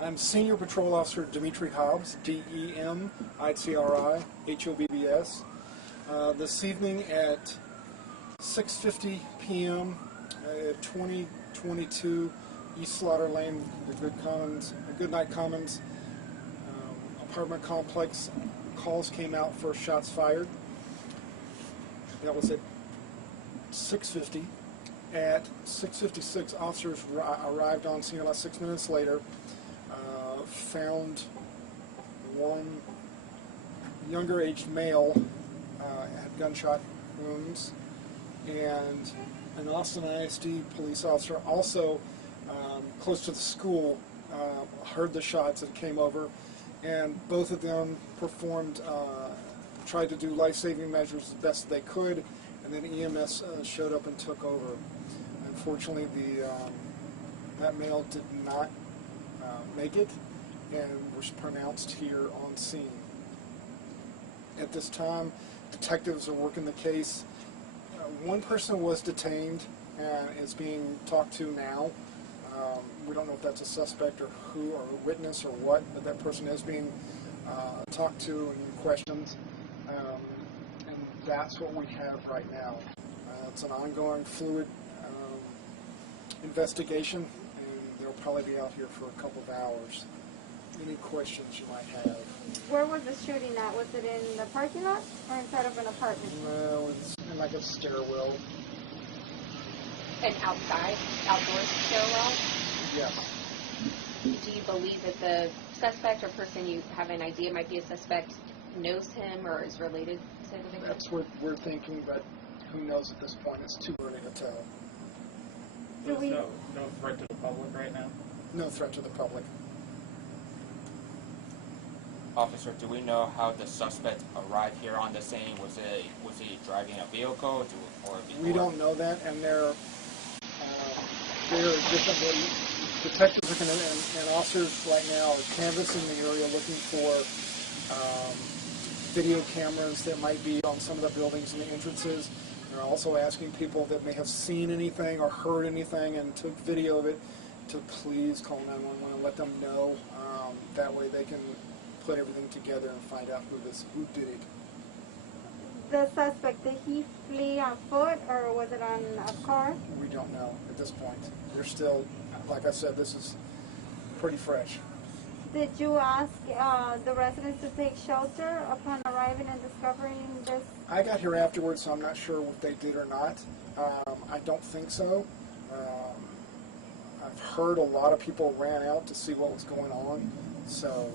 I'm Senior Patrol Officer Dimitri Hobbs, D-E-M-I-T-R-I-H-O-B-B-S. This evening at 6:50 p.m. At 2022 East Slaughter Lane, the Goodnight Commons apartment complex, calls came out for shots fired. That was at 6:50. At 6:56, officers arrived on scene about 6 minutes later. Found one younger-aged male had gunshot wounds, and an Austin ISD police officer also close to the school heard the shots and came over, and both of them tried to do life-saving measures as best they could, and then EMS showed up and took over. Unfortunately, that male did not make it and was pronounced here on scene. At this time, detectives are working the case. One person was detained and is being talked to now. We don't know if that's a suspect or who, or a witness or what, but that person is being talked to and questioned. And that's what we have right now. It's an ongoing fluid investigation, and they'll probably be out here for a couple of hours. Any questions you might have? Where was the shooting at? Was it in the parking lot or inside of an apartment? No, it's in like a stairwell. An outdoor stairwell? Yes. Do you believe that the suspect or person you have an idea might be a suspect knows him or is related to the victim? That's what we're thinking, but who knows at this point? It's too early to tell. There's no threat to the public right now? No threat to the public. Officer, do we know how the suspect arrived here on the scene? Was he driving a vehicle or before? We don't know that, and they're different. Detectives and officers right now are canvassing the area looking for video cameras that might be on some of the buildings and the entrances. They're also asking people that may have seen anything or heard anything and took video of it to please call 911 and let them know. That way they can put everything together and find out who did it. The suspect, did he flee on foot or was it on a car? We don't know at this point. They're still, like I said, this is pretty fresh. Did you ask the residents to take shelter upon arriving and discovering this? I got here afterwards, so I'm not sure if they did or not. I don't think so. I've heard a lot of people ran out to see what was going on, so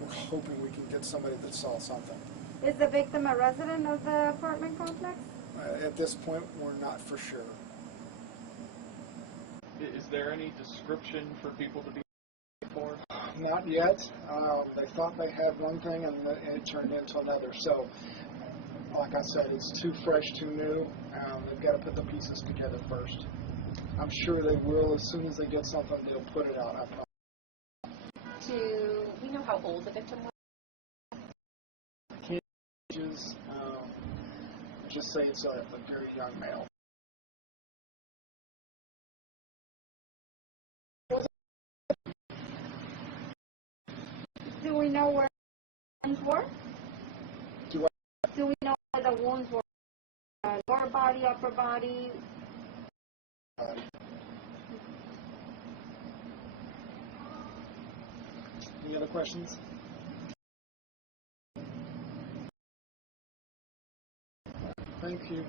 we're hoping we can get somebody that saw something. Is the victim a resident of the apartment complex? At this point, we're not for sure. Is there any description for people to be for? Not yet. They thought they had one thing and it turned into another. So, like I said, it's too fresh, too new. They've got to put the pieces together first. I'm sure they will. As soon as they get something, they'll put it out. I promise. Do we know how old the victim was? Ages, just say it's a very young male. Do we know where the wounds were? Do we know where the wounds were? Lower body, upper body? Any other questions? Thank you.